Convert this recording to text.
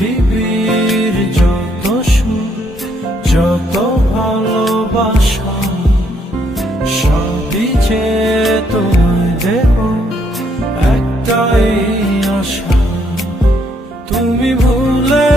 পৃথিবীর যত সুখ, যত ভালোবাসা, সবই যে তোমায় দেব একটাই আশা। তুমি ভুলে